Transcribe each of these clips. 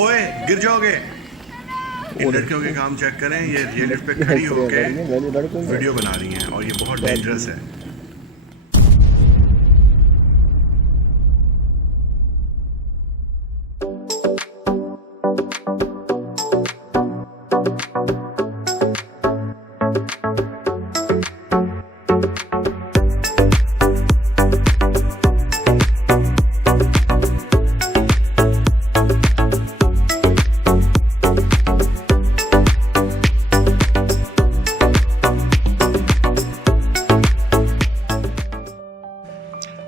ओए गिर जाओगे। इन लड़कियों के काम चेक करें, ये लिफ्ट पे खड़ी होके वीडियो बना रही हैं और ये बहुत डेंजरस है।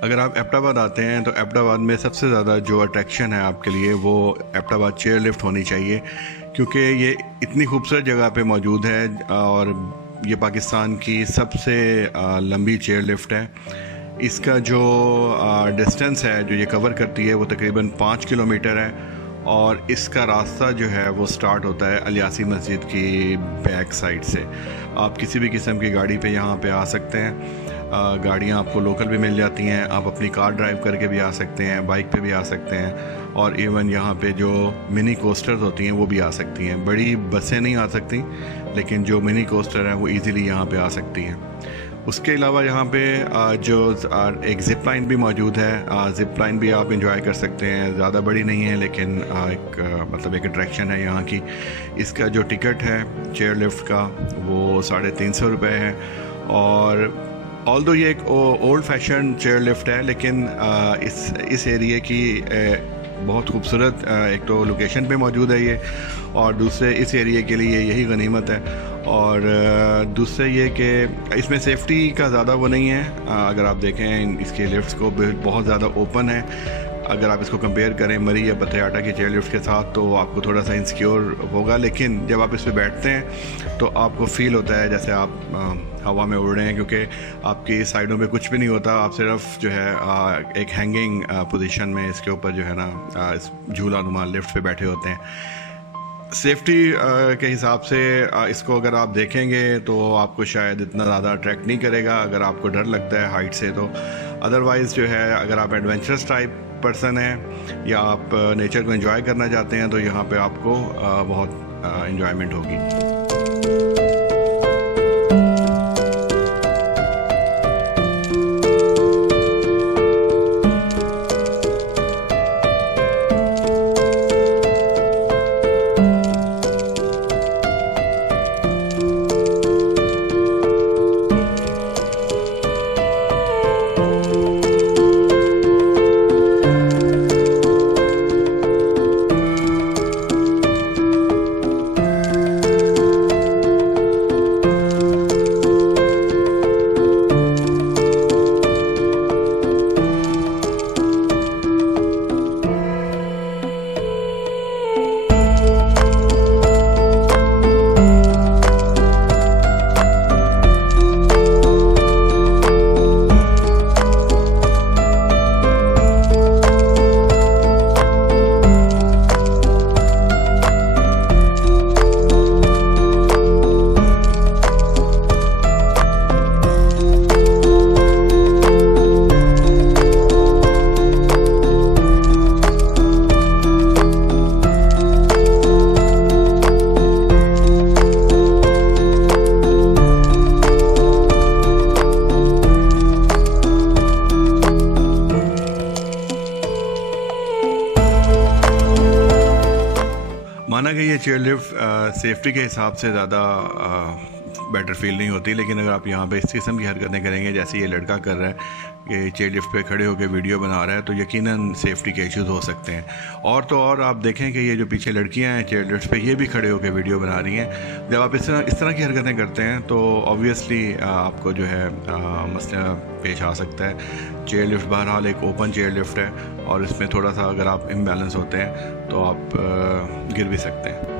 अगर आप एबटाबाद आते हैं तो एबटाबाद में सबसे ज़्यादा जो अट्रैक्शन है आपके लिए वो एबटाबाद चेयर लिफ्ट होनी चाहिए, क्योंकि ये इतनी खूबसूरत जगह पे मौजूद है और ये पाकिस्तान की सबसे लंबी चेयर लिफ्ट है। इसका जो डिस्टेंस है जो ये कवर करती है वो तकरीबन 5 किलोमीटर है और इसका रास्ता जो है वो स्टार्ट होता है अलियासी मस्जिद की बैक साइड से। आप किसी भी किस्म की गाड़ी पे यहाँ पे आ सकते हैं। गाड़ियाँ आपको लोकल भी मिल जाती हैं, आप अपनी कार ड्राइव करके भी आ सकते हैं, बाइक पे भी आ सकते हैं और इवन यहाँ पे जो मिनी कोस्टर्स होती हैं वो भी आ सकती हैं। बड़ी बसें नहीं आ सकती, लेकिन जो मिनी कोस्टर हैं वो इजीली यहाँ पे आ सकती हैं। उसके अलावा यहाँ पे जो एक ज़िप लाइन भी मौजूद है, ज़िप लाइन भी आप इंजॉय कर सकते हैं। ज़्यादा बड़ी नहीं है लेकिन मतलब एक अट्रैक्शन है यहाँ की। इसका जो टिकट है चेयर लिफ्ट का वो 350 रुपये है और ऑल्दो ये एक ओल्ड फैशन चेयर लिफ्ट है, लेकिन इस एरिया की बहुत खूबसूरत एक तो लोकेशन पे मौजूद है ये, और दूसरे इस एरिया के लिए यही गनीमत है। और दूसरे ये कि इसमें सेफ्टी का ज़्यादा वो नहीं है। अगर आप देखें इसके लिफ्ट्स को बहुत ज़्यादा ओपन है। अगर आप इसको कंपेयर करें मरी या बथयाटा की चेयर लिफ्ट के साथ तो आपको थोड़ा सा इनसिक्योर होगा, लेकिन जब आप इस पर बैठते हैं तो आपको फील होता है जैसे आप हवा में उड़ रहे हैं, क्योंकि आपकी साइडों में कुछ भी नहीं होता। आप सिर्फ जो है एक हैंगिंग पोजीशन में इसके ऊपर जो है ना इस झूला नुमा लिफ्ट पे बैठे होते हैं। सेफ्टी के हिसाब से इसको अगर आप देखेंगे तो आपको शायद इतना ज़्यादा अट्रैक्ट नहीं करेगा अगर आपको डर लगता है हाइट से। तो अदरवाइज़ जो है अगर आप एडवेंचरस टाइप पर्सन हैं या आप नेचर को एंजॉय करना चाहते हैं तो यहाँ पे आपको बहुत एंजॉयमेंट होगी। माना कि ये चेयर लिफ्ट सेफ्टी के हिसाब से ज़्यादा बेटर फील नहीं होती, लेकिन अगर आप यहाँ पे इस किस्म की हरकतें करेंगे जैसे ये लड़का कर रहा है कि चेयर लिफ्ट पे खड़े होकर वीडियो बना रहा है, तो यकीनन सेफ्टी के इश्यूज़ हो सकते हैं। और तो और आप देखें कि ये जो पीछे लड़कियाँ हैं चेयर लिफ्ट पे ये भी खड़े होकर वीडियो बना रही हैं। जब आप इस तरह की हरकतें करते हैं तो ऑब्वियसली आपको जो है मसला पेश आ सकता है। चेयर लिफ्ट बहरहाल एक ओपन चेयर लिफ्ट है और इसमें थोड़ा सा अगर आप इम्बैलेंस होते हैं तो आप गिर भी सकते हैं।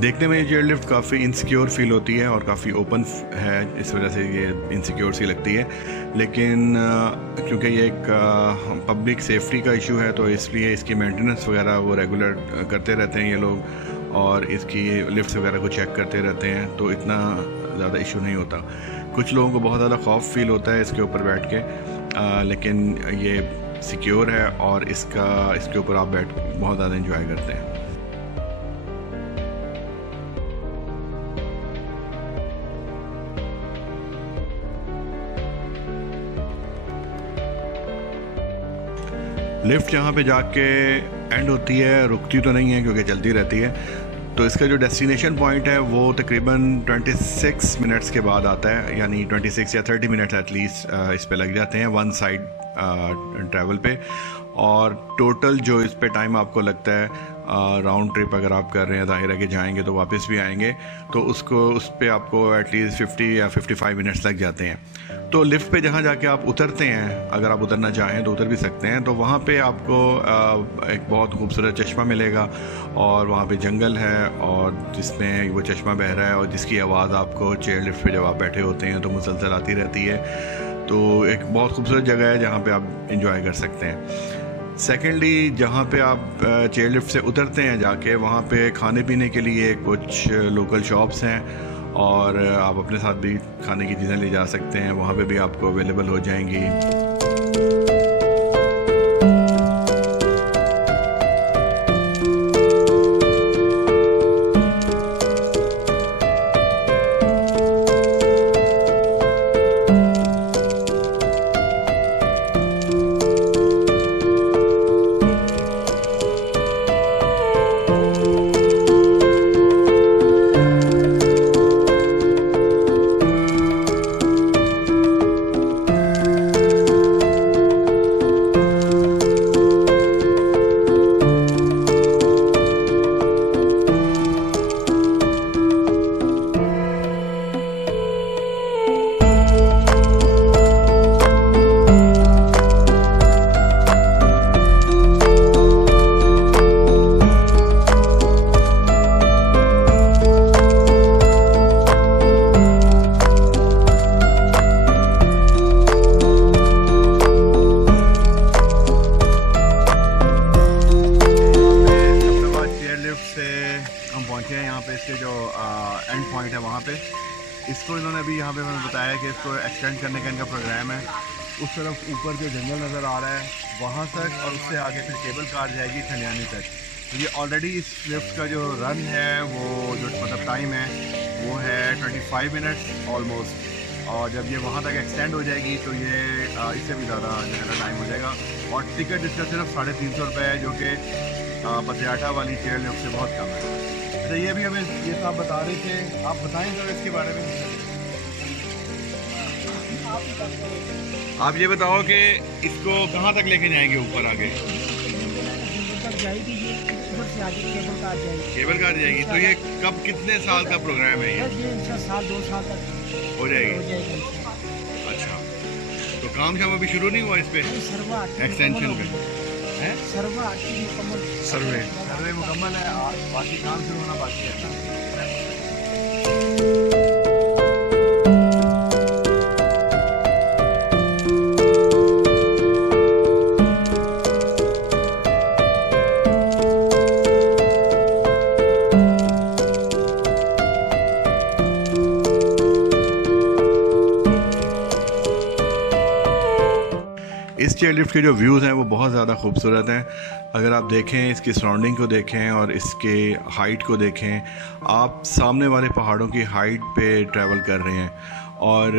देखने में ये चेयर लिफ्ट काफ़ी इनसिक्योर फील होती है और काफ़ी ओपन है, इस वजह से ये इनसिक्योर सी लगती है। लेकिन क्योंकि ये एक पब्लिक सेफ्टी का इशू है तो इसलिए इसकी मेंटेनेंस वगैरह वो रेगुलर करते रहते हैं ये लोग। और इसकी लिफ्ट वगैरह को चेक करते रहते हैं, तो इतना ज़्यादा इशू नहीं होता। कुछ लोगों को बहुत ज़्यादा खौफ फील होता है इसके ऊपर बैठ के, लेकिन ये सिक्योर है और इसके ऊपर आप बैठ बहुत ज़्यादा इंजॉय करते हैं। लिफ्ट यहाँ पे जाके एंड होती है, रुकती तो नहीं है क्योंकि चलती रहती है। तो इसका जो डेस्टिनेशन पॉइंट है वो तकरीबन 26 मिनट्स के बाद आता है, यानी 26 या 30 मिनट्स एटलीस्ट इस पे लग जाते हैं वन साइड ट्रैवल पे। और टोटल जो इस पे टाइम आपको लगता है राउंड ट्रिप अगर आप कर रहे हैं, ज़ाहिर है कि जाएंगे तो वापस भी आएंगे, तो उस पे आपको एटलीस्ट 50 या 55 मिनट्स लग जाते हैं। तो लिफ्ट पे जहाँ जाके आप उतरते हैं, अगर आप उतरना चाहें तो उतर भी सकते हैं, तो वहाँ पे आपको एक बहुत खूबसूरत चश्मा मिलेगा और वहाँ पे जंगल है और जिसमें वो चश्मा बह रहा है और जिसकी आवाज़ आपको चेयर लिफ्ट पे जब आप बैठे होते हैं तो मुसलसल आती रहती है। तो एक बहुत खूबसूरत जगह है जहाँ पे आप इंजॉय कर सकते हैं। सेकेंडली, जहाँ पे आप चेयर लिफ्ट से उतरते हैं जाके, वहाँ पे खाने पीने के लिए कुछ लोकल शॉप्स हैं और आप अपने साथ भी खाने की चीज़ें ले जा सकते हैं, वहाँ पे भी आपको अवेलेबल हो जाएंगी। पहुंचे हैं यहाँ पे, इसके जो एंड पॉइंट है वहाँ पे। इसको इन्होंने अभी यहाँ पे मैंने बताया कि इसको एक्सटेंड करने का इनका प्रोग्राम है। उस तरफ ऊपर जो जंगल नज़र आ रहा है वहाँ तक, और उससे आगे फिर केबल कार जाएगी ठंडियानी तक। तो ये ऑलरेडी इस लिफ्ट का जो रन है वो जो मतलब टाइम है वो है 25 मिनट्स ऑलमोस्ट, और जब ये वहाँ तक एक्सटेंड हो जाएगी तो ये इससे भी ज़्यादा टाइम हो जाएगा। और टिकट इसका सिर्फ 350 रुपये है, जो कि पतियाटा वाली चेयर लिफ्ट से बहुत कम है। तो ये भी हमें ये तो आप बता रहे थे, आप बताएं सर इसके बारे में। आप ये बताओ कि इसको कहाँ तक लेके जाएंगे ऊपर आगे? केबल कार जाएगी। तो ये कब, कितने साल का प्रोग्राम है ये? साल 2 साल तक हो जाएगी। अच्छा, तो काम शाम अभी शुरू नहीं हुआ इस पे एक्सटेंशन पे? सर्वे मुकम्मल है, बाकी काम शुरू होना बाकी है। इस चेयर लिफ्ट के जो व्यूज़ हैं वो बहुत ज़्यादा खूबसूरत हैं। अगर आप देखें, इसकी सराउंडिंग को देखें और इसके हाइट को देखें, आप सामने वाले पहाड़ों की हाइट पे ट्रैवल कर रहे हैं और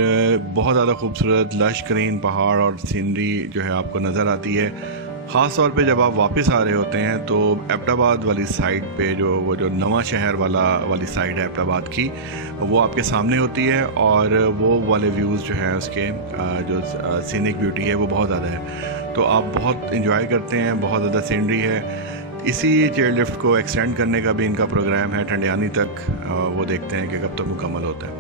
बहुत ज़्यादा खूबसूरत लश ग्रीन पहाड़ और सीनरी जो है आपको नज़र आती है। ख़ास तौर पे जब आप वापस आ रहे होते हैं तो एबटाबाद वाली साइड पे वो जो नवा शहर वाली साइड है एबटाबाद की, वो आपके सामने होती है और वो वाले व्यूज़ जो हैं उसके जो सीनिक ब्यूटी है वो बहुत ज़्यादा है। तो आप बहुत इंजॉय करते हैं, बहुत ज़्यादा सीनरी है। इसी चेयर लिफ्ट को एक्सटेंड करने का भी इनका प्रोग्राम है ठंडियानी तक, वो देखते हैं कि कब तक मुकम्मल होता है।